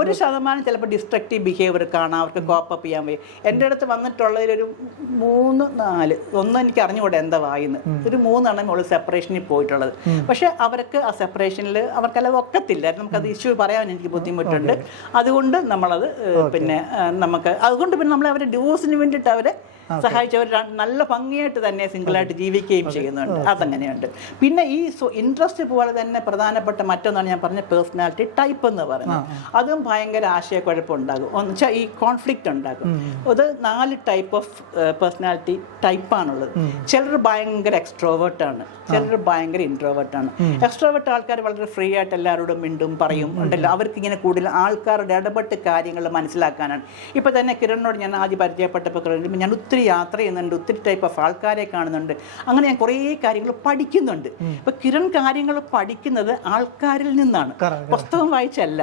1% ചിലപ്പോൾ ഡിസ്ട്രക്റ്റീവ് ബിഹേവിയർ കാണാം, അവർക്ക് കോപ്പപ്പ് ചെയ്യാൻ വയ്യ. എൻ്റെ അടുത്ത് വന്നിട്ടുള്ളതിലൊരു 3-4 ഒന്നും എനിക്ക് അറിഞ്ഞുകൂടെ എന്താ വായിന്ന്, ഒരു 3 ഉള്ള സെപ്പറേഷനിൽ പോയിട്ടുള്ളത്. പക്ഷെ അവർക്ക് ആ സെപ്പറേഷനിൽ അവർക്കെല്ലാം ഒക്കത്തില്ലായിരുന്നു. നമുക്കത് ഇഷ്യൂ പറയാൻ എനിക്ക് ബുദ്ധിമുട്ടുണ്ട്. അതുകൊണ്ട് നമ്മളത് പിന്നെ അതുകൊണ്ട് പിന്നെ നമ്മൾ അവരെ ഡിവോഴ്സിന് വേണ്ടിയിട്ട് അവരെ സഹായിച്ചവർ നല്ല ഭംഗിയായിട്ട് തന്നെ സിംഗിളായിട്ട് ജീവിക്കുകയും ചെയ്യുന്നുണ്ട്. അതങ്ങനെയുണ്ട്. പിന്നെ ഈ ഇൻട്രസ്റ്റ് പോലെ തന്നെ പ്രധാനപ്പെട്ട മറ്റൊന്നാണ് ഞാൻ പറഞ്ഞ പേഴ്സണാലിറ്റി ടൈപ്പ് എന്ന് പറയുന്നത്. അതും ഭയങ്കര ആശയക്കുഴപ്പമുണ്ടാകും, എന്നുവെച്ചാൽ ഈ കോൺഫ്ലിക്റ്റ് ഉണ്ടാകും. അത് 4 ടൈപ്പ് ഓഫ് പേഴ്സണാലിറ്റി ടൈപ്പാണുള്ളത്. ചിലർ ഭയങ്കര എക്സ്ട്രോവേർട്ടാണ്, ചിലർ ഭയങ്കര ഇൻട്രോവേർട്ടാണ്. എക്സ്ട്രോവേർട്ട് ആൾക്കാർ വളരെ ഫ്രീ ആയിട്ട് എല്ലാവരോടും മിണ്ടും പറയും ഉണ്ടല്ലോ, അവർക്ക് ഇങ്ങനെ കൂടുതൽ ആൾക്കാരുടെ ഇടപെട്ട് കാര്യങ്ങൾ മനസ്സിലാക്കാനാണ്. ഇപ്പം തന്നെ കിരണിനോട് ഞാൻ ആദ്യം പരിചയപ്പെട്ടപ്പോൾ ഞാൻ ഒത്തിരി യാത്ര ചെയ്യുന്നുണ്ട്, ഒത്തിരി ടൈപ്പ് ഓഫ് ആൾക്കാരെ കാണുന്നുണ്ട്, അങ്ങനെ ഞാൻ കുറേ കാര്യങ്ങൾ പഠിക്കുന്നുണ്ട്. ഇപ്പൊ കിരൺ കാര്യങ്ങൾ പഠിക്കുന്നത് ആൾക്കാരിൽ നിന്നാണ്, പുസ്തകം വായിച്ചല്ല,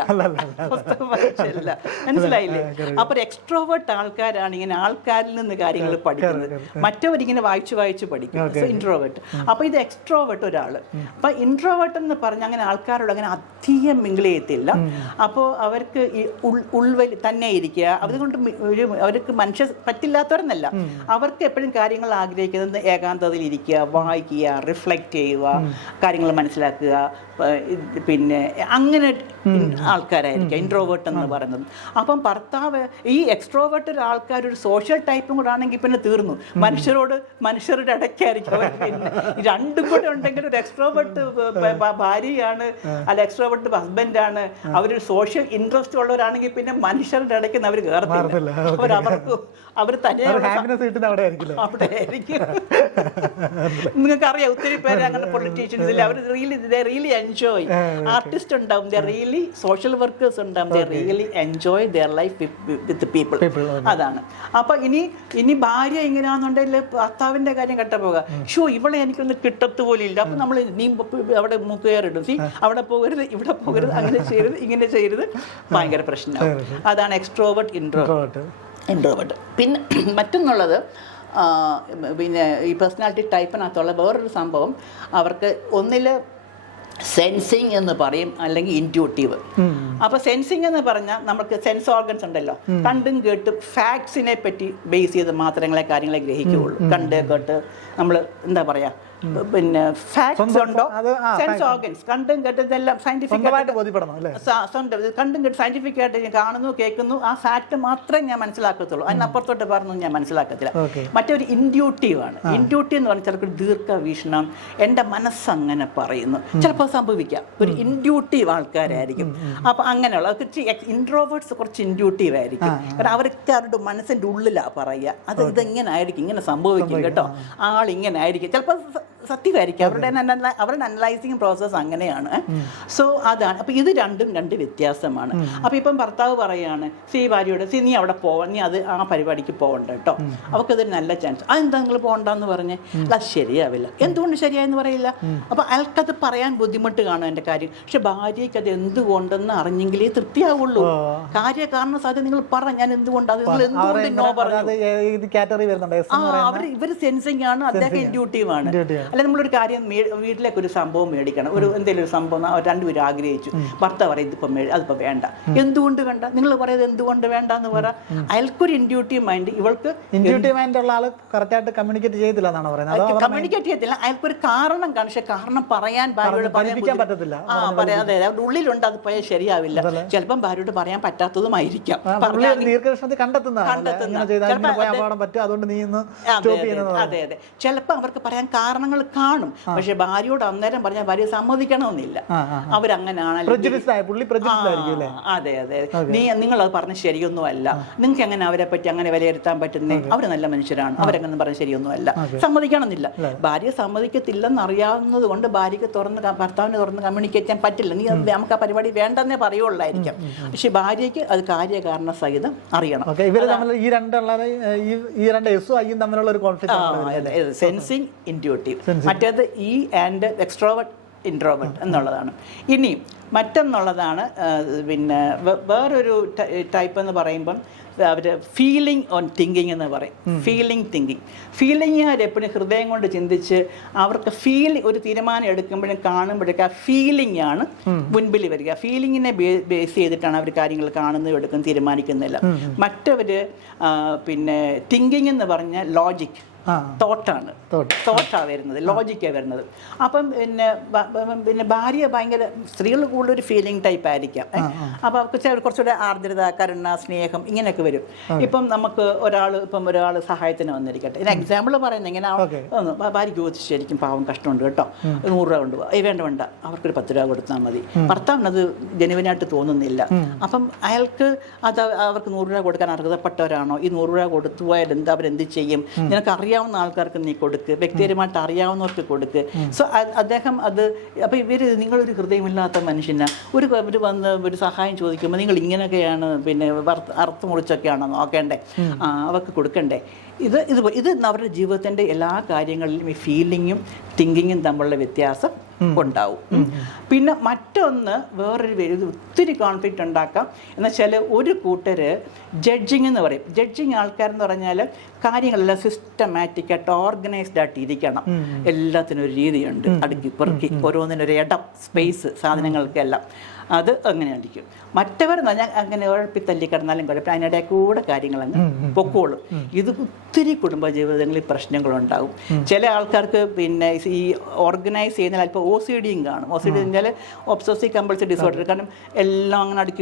മനസ്സിലായില്ലേ? അപ്പൊ എക്സ്ട്രോവേർട്ട് ആൾക്കാരാണ് ഇങ്ങനെ ആൾക്കാരിൽ നിന്ന് കാര്യങ്ങൾ പഠിക്കുന്നത്, മറ്റവരിങ്ങനെ വായിച്ച് പഠിക്കും, ഇൻട്രോവേർട്ട്. അപ്പൊ ഇത് എക്സ്ട്രോവേർട്ട് ഒരാള്. അപ്പൊ ഇൻട്രോവേർട്ട് എന്ന് പറഞ്ഞാൽ അങ്ങനെ ആൾക്കാരോട് അങ്ങനെ അധികം മിങ്കിൾ ചെയ്യത്തില്ല. അപ്പോൾ അവർക്ക് ഈ ഉൾവലി തന്നെ ഇരിക്കുക, അതുകൊണ്ട് അവർക്ക് മനുഷ്യ പറ്റില്ലാത്തവരെന്നല്ല, അവർക്ക് എപ്പോഴും കാര്യങ്ങൾ ആഗ്രഹിക്കുന്നത് ഏകാന്തതയിൽ ഇരിക്കുക, വായിക്കുക, റിഫ്ലക്റ്റ് ചെയ്യുക, കാര്യങ്ങൾ മനസ്സിലാക്കുക, പിന്നെ അങ്ങനെ ആൾക്കാരായിരിക്കാം ഇൻട്രോവേർട്ട് എന്ന് പറയുന്നത്. അപ്പം ഭർത്താവ് ഈ എക്സ്ട്രോവേർട്ട് ആൾക്കാർ ഒരു സോഷ്യൽ ടൈപ്പും കൂടെ ആണെങ്കിൽ പിന്നെ തീർന്നു. മനുഷ്യരുടെ ഇടയ്ക്കായിരിക്കും അവർ. പിന്നെ രണ്ടും കൂടെ ഉണ്ടെങ്കിൽ ഒരു എക്സ്ട്രോവേർട്ട് ഭാര്യയാണ്, അല്ല എക്സ്ട്രോവേർട്ട് ഹസ്ബൻഡാണ്, അവരൊരു സോഷ്യൽ ഇൻട്രസ്റ്റ് ഉള്ളവരാണെങ്കിൽ പിന്നെ മനുഷ്യരുടെ ഇടയ്ക്ക് അവർ കയറത്തില്ല. അവർ തന്നെ അവിടെ ആയിരിക്കും. നിങ്ങൾക്കറിയാം ഒത്തിരി പേര് അങ്ങനെ പൊളിറ്റീഷ്യൻസ് ഇല്ല, അവർ റിയലി എൻജോയ്. ആർട്ടിസ്റ്റ് ഉണ്ടാവും, റിയലി സോഷ്യൽ വർക്കേഴ്സ് ഉണ്ടാവും, really enjoy their life with people. അതാണ്. അപ്പൊ ഇനി ഭാര്യ എങ്ങനെയാണെന്നുണ്ടെങ്കിൽ ഭർത്താവിന്റെ കാര്യം കെട്ടപ്പോക, ഇവളെ എനിക്കൊന്ന് കിട്ടത്തുപോലില്ല. അപ്പൊ നമ്മൾ നീ അവിടെ മൂക്കുകയറിടും, അവിടെ പോകരുത്, ഇവിടെ പോകരുത്, അങ്ങനെ ചെയ്യരുത്, ഇങ്ങനെ ചെയ്യരുത്, ഭയങ്കര പ്രശ്നമാവും. അതാണ് എക്സ്ട്രോവേർട്ട് ഇൻട്രോവേർട്ട്. പിന്നെ മറ്റൊന്നുള്ളത്, പിന്നെ ഈ പേഴ്സണാലിറ്റി ടൈപ്പിനകത്തുള്ള വേറൊരു സംഭവം, അവർക്ക് ഒന്നിൽ സെൻസിങ് എന്ന് പറയും, അല്ലെങ്കിൽ ഇൻറ്റ്യൂട്ടീവ്. അപ്പോൾ സെൻസിങ് എന്ന് പറഞ്ഞാൽ നമുക്ക് സെൻസ് ഓർഗൻസ് ഉണ്ടല്ലോ, കണ്ടും കേട്ടും ഫാക്ട്സിനെ പറ്റി ബേസ് ചെയ്ത് മാത്രങ്ങളെ കാര്യങ്ങളെ ഗ്രഹിക്കുകയുള്ളൂ. കണ്ട് കേട്ട് നമ്മൾ എന്താ പറയുക, പിന്നെ ഫാക്ട്സ് ഉണ്ടോ, സെൻസ് ഓർഗൻസ് കണ്ടും കേട്ടതെല്ലാം സയന്റിഫിക് കണ്ടും കേട്ട് സയന്റിഫിക് ആയിട്ട് ഞാൻ കാണുന്നു, കേൾക്കുന്നു, ആ ഫാക്ട് മാത്രമേ ഞാൻ മനസ്സിലാക്കത്തുള്ളൂ, അതിനപ്പുറത്തോട്ട് പറഞ്ഞു ഞാൻ മനസ്സിലാക്കത്തില്ല. മറ്റൊരു ഇൻഡ്യൂട്ടീവ് ആണ്. ഇൻഡ്യൂട്ടീവ് എന്ന് പറഞ്ഞാൽ ചിലപ്പോൾ ദീർഘവീക്ഷണം, എൻ്റെ മനസ്സങ്ങനെ പറയുന്നു, ചിലപ്പോൾ സംഭവിക്കാം. ഒരു ഇൻഡ്യൂട്ടീവ് ആൾക്കാരായിരിക്കും. അപ്പം അങ്ങനെയുള്ള ഇൻട്രോവേർട്സ് കുറച്ച് ഇൻഡ്യൂട്ടീവ് ആയിരിക്കും. കാരണം അവർക്ക് അവരുടെ മനസ്സിൻ്റെ ഉള്ളിലാണ് പറയുക, അത് ഇതെങ്ങനെ ആയിരിക്കും, ഇങ്ങനെ സംഭവിക്കും കേട്ടോ, ആളിങ്ങനെ ആയിരിക്കും, ചിലപ്പോൾ സത്യമായിരിക്കും. അവരുടെ അനലൈസിങ് പ്രോസസ്സ് അങ്ങനെയാണ്. സോ അതാണ്. അപ്പോൾ ഇത് രണ്ടും രണ്ട് വ്യത്യാസമാണ്. അപ്പോൾ ഇപ്പം ഭർത്താവ് പറയുകയാണ്, ഭാര്യയോട് നീ അവിടെ പോവാൻ, നീ ആ പരിപാടിക്ക് പോകണ്ട കേട്ടോ, അവൾക്കതൊരു നല്ല ചാൻസ്, അതെന്താ നിങ്ങൾ പോകണ്ടെന്ന് പറഞ്ഞ്, അത് ശരിയാവില്ല. എന്തുകൊണ്ട് ശരിയായെന്ന് പറയില്ല. അപ്പോൾ അയാൾക്കത് പറയാൻ ബുദ്ധിമുട്ട് കാണും എൻ്റെ കാര്യം. പക്ഷെ ഭാര്യയ്ക്ക് അത് എന്തുകൊണ്ടെന്ന് അറിഞ്ഞെങ്കിലേ തൃപ്തിയാവുള്ളൂ. കാരണം സാധ്യത നിങ്ങൾ പറ, ഞാൻ എന്തുകൊണ്ടാണ്, നിങ്ങൾ എന്തുകൊണ്ട് നോ പറഞ്ഞു. ഇവർ സെൻസിങ് ആണ്, അദ്ദേഹം ഇൻഡ്യൂട്ടീവ് ആണ്. അല്ല, നമ്മളൊരു കാര്യം വീട്ടിലേക്ക് ഒരു സംഭവം മേടിക്കണം, എന്തെങ്കിലും ഒരു സംഭവം രണ്ടുപേരും ആഗ്രഹിച്ചു, ഭർത്താവ് പറയും അതിപ്പോൾ വേണ്ട. എന്തുകൊണ്ട് വേണ്ട? നിങ്ങൾ പറയുന്നത് എന്തുകൊണ്ട് വേണ്ട എന്ന് പറ. അയാൾക്കൊരു ഇൻഡ്യൂട്ടീവ് മൈൻഡ്, ഇവൾക്ക് ഇൻഡ്യൂട്ടീവ് മൈൻഡ് ഉള്ള ആള് കറക്റ്റായിട്ട് കമ്മ്യൂണിക്കേറ്റ് ചെയ്യത്തില്ല എന്നാണ് പറയുന്നത്. കമ്മ്യൂണിക്കേറ്റ് ചെയ്യത്തില്ല, അയാൾക്കൊരു കാരണം കാണും, പക്ഷെ കാരണം പറയാൻ ഭാര്യയോട് പറയാൻ പറ്റത്തില്ല. പറയാതെ അവരുടെ ഉള്ളിലുണ്ട്, അത് പോയാൽ ശരിയാവില്ല. ചിലപ്പം ഭാര്യയോട് പറയാൻ പറ്റാത്തതുമായിരിക്കാം. അതെ അതെ, ചിലപ്പോൾ അവർക്ക് പറയാൻ കാരണങ്ങൾ കാണും, പക്ഷെ ഭാര്യയോട് അന്നേരം പറഞ്ഞാൽ ഭാര്യ സമ്മതിക്കണമെന്നില്ല. അവരങ്ങനെയാണല്ലോ. അതെ അതെ, നിങ്ങളത് പറഞ്ഞ ശരിയൊന്നും അല്ല, നിങ്ങൾക്ക് എങ്ങനെ അവരെ പറ്റി അങ്ങനെ വിലയിരുത്താൻ പറ്റുന്നേ, അവർ നല്ല മനുഷ്യരാണ്, അവരെങ്ങനെ പറഞ്ഞ ശരിയൊന്നും അല്ല, സമ്മതിക്കണമെന്നില്ല. ഭാര്യ സമ്മതിക്കത്തില്ലെന്ന് അറിയാവുന്നത് കൊണ്ട് ഭാര്യയ്ക്ക് ഭർത്താവിന് തുറന്ന് കമ്മ്യൂണിക്കേറ്റ് ചെയ്യാൻ പറ്റില്ല. നീ നമുക്ക് ആ പരിപാടി വേണ്ടെന്നേ പറയുള്ളായിരിക്കാം, പക്ഷെ ഭാര്യയ്ക്ക് അത് കാര്യകാരണ സഹിതം അറിയണം. Sensing, intuitive. മറ്റേത് ആൻഡ് എക്സ്ട്രോവേർട്ട് ഇൻട്രോവേർട്ട് എന്നുള്ളതാണ്. ഇനി മറ്റൊന്നുള്ളതാണ്, പിന്നെ വേറൊരു ടൈപ്പ് എന്ന് പറയുമ്പം അവർ ഫീലിംഗ് ഓൺ തിങ്കിങ് എന്ന് പറയും. ഫീലിംഗ് എപ്പോഴും ഹൃദയം കൊണ്ട് ചിന്തിച്ച് അവർക്ക് ഒരു തീരുമാനം എടുക്കുമ്പോഴും കാണുമ്പോഴേക്കും ആ ഫീലിംഗ് ആണ് മുൻപിൽ വരിക. ഫീലിങ്ങിനെ ബേസ് ചെയ്തിട്ടാണ് അവർ കാര്യങ്ങൾ കാണുന്നതും എടുക്കും തീരുമാനിക്കുന്നില്ല. മറ്റവർ പിന്നെ തിങ്കിങ് എന്ന് പറഞ്ഞാൽ ലോജിക്, തോട്ടാണ് വരുന്നത്, ലോജിക്കാണ് വരുന്നത്. അപ്പം പിന്നെ ഭാര്യ ഭയങ്കര, സ്ത്രീകൾ കൂടുതലൊരു ഫീലിംഗ് ടൈപ്പ് ആയിരിക്കാം. അപ്പം അവർക്ക് കുറച്ചുകൂടെ ആർദ്രത, കരുണ, സ്നേഹം ഇങ്ങനെയൊക്കെ വരും. ഇപ്പം നമുക്ക് ഒരാൾ സഹായത്തിന് വന്നിരിക്കട്ടെ, എക്സാമ്പിൾ പറയുന്നത് ഇങ്ങനെ, ഭാര്യ ചോദിച്ചു ശരിക്കും പാവം കഷ്ടമുണ്ട് കേട്ടോ, 100 രൂപ കൊണ്ടുപോകാം, വേണ്ട അവർക്കൊരു 10 രൂപ കൊടുത്താൽ മതി. ഭർത്താവിനത് ജനുവിനായിട്ട് തോന്നുന്നില്ല. അപ്പം അയാൾക്ക് അത് അവർക്ക് 100 രൂപ കൊടുക്കാൻ അർഹതപ്പെട്ടവരാണോ? ഈ 100 രൂപ കൊടുത്തു പോയാൽ അവരെന്ത് ചെയ്യും? നിനക്ക് അറിയാവുന്ന ആൾക്കാർക്ക് നീ കൊടുക്ക്, വ്യക്തിപരമായിട്ട് അറിയാവുന്നവർക്ക് കൊടുക്ക്. സോ അദ്ദേഹം അത്, അപ്പോൾ നിങ്ങളൊരു ഹൃദയമില്ലാത്ത മനുഷ്യന് ഇവർ വന്ന് ഒരു സഹായം ചോദിക്കുമ്പോൾ നിങ്ങൾ ഇങ്ങനെയൊക്കെയാണ് പിന്നെ അർത്ഥം മുറിച്ചൊക്കെയാണോ നോക്കേണ്ടേ, അവർക്ക് കൊടുക്കണ്ടേ? ഇത് അവരുടെ ജീവിതത്തിൻ്റെ എല്ലാ കാര്യങ്ങളിലും ഈ ഫീലിങ്ങും തിങ്കിങ്ങും തമ്മിലുള്ള വ്യത്യാസം ഉണ്ടാവും. പിന്നെ മറ്റൊന്ന് വേറൊരു ഒത്തിരി കോൺഫ്ലിക്റ്റ് ഉണ്ടാക്കാം എന്ന് വെച്ചാൽ, ഒരു കൂട്ടര് ജഡ്ജിങ് എന്ന് പറയും. ജഡ്ജിങ് ആൾക്കാരെന്ന് പറഞ്ഞാൽ കാര്യങ്ങളെല്ലാം സിസ്റ്റമാറ്റിക്കായിട്ട് ഓർഗനൈസ്ഡ് ആയിട്ട് ഇരിക്കണം. എല്ലാത്തിനും ഒരു രീതിയുണ്ട്, അടുക്കി പെറുക്കി ഓരോന്നിനൊരു ഇടം, സ്പേസ്, സാധനങ്ങൾക്കെല്ലാം. അത് അങ്ങനെ ആയിരിക്കും. മറ്റവർ പറഞ്ഞാൽ അങ്ങനെ ഉഴപ്പി തല്ലി കിടന്നാലും കുഴപ്പം, അതിനിടെ കൂടെ കാര്യങ്ങളങ്ങ് പൊക്കോളും. ഇത് ഒത്തിരി കുടുംബ ജീവിതങ്ങളിൽ പ്രശ്നങ്ങളുണ്ടാകും. ചില ആൾക്കാർക്ക് പിന്നെ ഈ ഓർഗനൈസ് ചെയ്യുന്നതിൽ അല്പം OCDയും കാണും. OCD കഴിഞ്ഞാൽ ഒബ്സസീവ് കമ്പൾസീവ് ഡിസോർഡർ. കാരണം എല്ലാം അങ്ങനെ അടുക്കി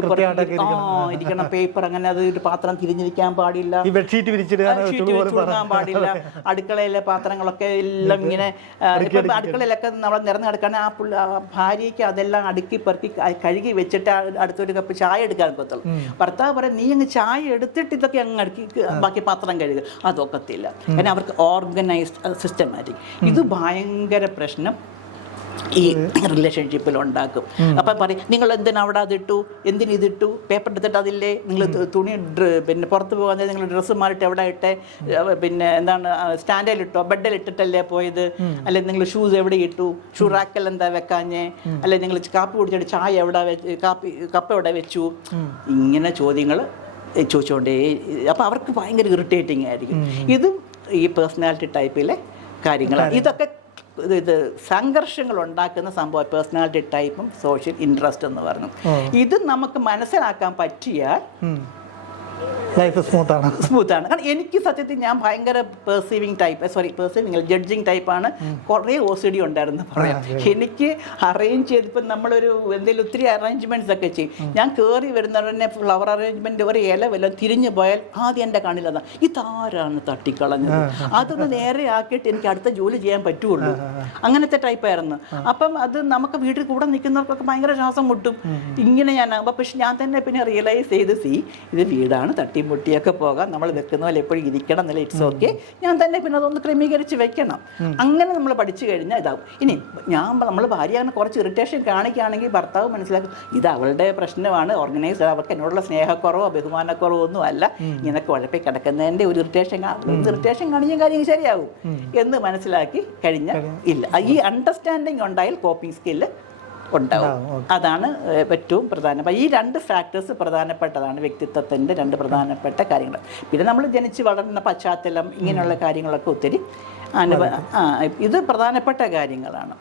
ഇരിക്കണം, പേപ്പർ അങ്ങനെ അത് ഒരു പാത്രം തിരിഞ്ഞിരിക്കാൻ പാടില്ല, കൊടുക്കാൻ പാടില്ല, അടുക്കളയിലെ പാത്രങ്ങളൊക്കെ എല്ലാം ഇങ്ങനെ ഇപ്പം അടുക്കളയിലൊക്കെ നമ്മൾ നിറഞ്ഞു കിടക്കാൻ ആ ഭാര്യയ്ക്ക് അതെല്ലാം അടുക്കി പെറുക്കി കഴുകി വെച്ചിട്ട് അടുത്തൊരു കപ്പ് ചായ എടുക്കാൻ പറ്റുള്ളൂ. ഭർത്താവ് പറയും നീ അങ്ങ് ചായ എടുത്തിട്ട് ഇതൊക്കെ അങ്ങ് അടുക്കി ബാക്കി പാത്രം കഴുകുക, അതൊക്കത്തില്ല. കാരണം അവർക്ക് ഓർഗനൈസ്ഡ് സിസ്റ്റമാറ്റിക്. ഇത് ഭയങ്കര പ്രശ്നം ഈ റിലേഷൻഷിപ്പിൽ ഉണ്ടാക്കും. അപ്പം പറയും നിങ്ങൾ എന്തിനാ അവിടെ അതിട്ടു, എന്തിനിതിട്ടു, പേപ്പർ എടുത്തിട്ട് അതില്ലേ, നിങ്ങൾ തുണി പിന്നെ പുറത്ത് പോകാൻ നിങ്ങൾ ഡ്രസ്സ് മാറിയിട്ട് എവിടെ ഇട്ടെ, പിന്നെ എന്താണ് സ്റ്റാൻഡിലിട്ടോ ബെഡിൽ ഇട്ടിട്ടല്ലേ പോയത്, അല്ലെങ്കിൽ നിങ്ങൾ ഷൂസ് എവിടെ ഇട്ടു, ഷൂ റാക്കൽ എന്താ വെക്കാഞ്ഞേ, അല്ലെങ്കിൽ നിങ്ങൾ കാപ്പി കുടിച്ചിട്ട് ചായ എവിടെ കപ്പ എവിടെ വെച്ചു, ഇങ്ങനെ ചോദ്യങ്ങൾ ചോദിച്ചുകൊണ്ടേ. അപ്പം അവർക്ക് ഭയങ്കര ഇറിറ്റേറ്റിംഗ് ആയിരിക്കും. ഇതും ഈ പേഴ്സണാലിറ്റി ടൈപ്പിലെ കാര്യങ്ങളാണ്. ഇതൊക്കെ ഇത് സംഘർഷങ്ങൾ ഉണ്ടാക്കുന്ന സംഭവം പേഴ്സണാലിറ്റി ടൈപ്പും സോഷ്യൽ ഇൻട്രസ്റ്റ് എന്ന് പറഞ്ഞു. ഇത് നമുക്ക് മനസ്സിലാക്കാൻ പറ്റിയാൽ ലൈഫ് സ്മൂത്താണ്. കാരണം എനിക്ക് സത്യത്തിൽ ഞാൻ ഭയങ്കര ജഡ്ജിങ് ടൈപ്പാണ്. കുറേ OCD ഉണ്ടായിരുന്നു പറയാം. എനിക്ക് അറേഞ്ച് ചെയ്തിപ്പോൾ നമ്മളൊരു എന്തെങ്കിലും ഒത്തിരി അറേഞ്ച്മെൻറ്റ്സ് ഒക്കെ ചെയ്യും. ഞാൻ കയറി വരുന്നവരെ ഫ്ലവർ അറേഞ്ച്മെൻറ്റ് ഒരു ഇല വല്ലതും തിരിഞ്ഞു പോയാൽ ആദ്യം എൻ്റെ കണ്ണിലതാണ് ഇതാരാണ് തട്ടിക്കളഞ്ഞത്, അതൊന്ന് നേരെ ആക്കിയിട്ട് എനിക്ക് അടുത്ത ജോലി ചെയ്യാൻ പറ്റുള്ളൂ. അങ്ങനത്തെ ടൈപ്പായിരുന്നു. അപ്പം അത് നമുക്ക് വീട്ടിൽ കൂടെ നിൽക്കുന്നവർക്കൊക്കെ ഭയങ്കര ശ്വാസം മുട്ടും. ഇങ്ങനെ ഞാൻ പക്ഷെ ഞാൻ തന്നെ പിന്നെ റിയലൈസ് ചെയ്ത് ഇത് വീടാണ്, തട്ടിമുട്ടിയൊക്കെ പോകാം, നമ്മൾ വെക്കുന്ന പോലെ എപ്പോഴും ഇരിക്കണം എന്നല്ല, ഇറ്റ്സ് ഓക്കെ. ഞാൻ തന്നെ പിന്നെ അതൊന്ന് ക്രമീകരിച്ച് വെക്കണം. അങ്ങനെ നമ്മൾ പഠിച്ചു കഴിഞ്ഞാൽ ഇതാവും. ഇനി നമ്മൾ ഭാര്യ അങ്ങനെ കുറച്ച് ഇറിറ്റേഷൻ കാണിക്കുകയാണെങ്കിൽ ഭർത്താവ് മനസ്സിലാക്കും ഇത് അവളുടെ പ്രശ്നമാണ്, ഓർഗനൈസ്ഡ്, അവർക്ക് എന്നോടുള്ള സ്നേഹക്കുറവോ ബഹുമാനക്കുറവോ ഒന്നും അല്ല, ഇങ്ങനെ കുഴപ്പി കിടക്കുന്നതിൻ്റെ ഒരു ഇറിറ്റേഷൻ കാണിച്ച കാര്യം ശരിയാവും എന്ന് മനസ്സിലാക്കി കഴിഞ്ഞാൽ ഇല്ല. ഈ അണ്ടർസ്റ്റാൻഡിങ് ഉണ്ടായാൽ കോപ്പിംഗ് സ്കില്ല് ഉണ്ടാവും. അതാണ് ഏറ്റവും പ്രധാനം. ഈ 2 ഫാക്ടേഴ്സ് പ്രധാനപ്പെട്ടതാണ് വ്യക്തിത്വത്തിൻ്റെ 2 പ്രധാനപ്പെട്ട കാര്യങ്ങൾ. പിന്നെ നമ്മൾ ജനിച്ച് വളർന്ന പശ്ചാത്തലം ഇങ്ങനെയുള്ള കാര്യങ്ങളൊക്കെ ഒത്തിരി ഇത് പ്രധാനപ്പെട്ട കാര്യങ്ങളാണ്.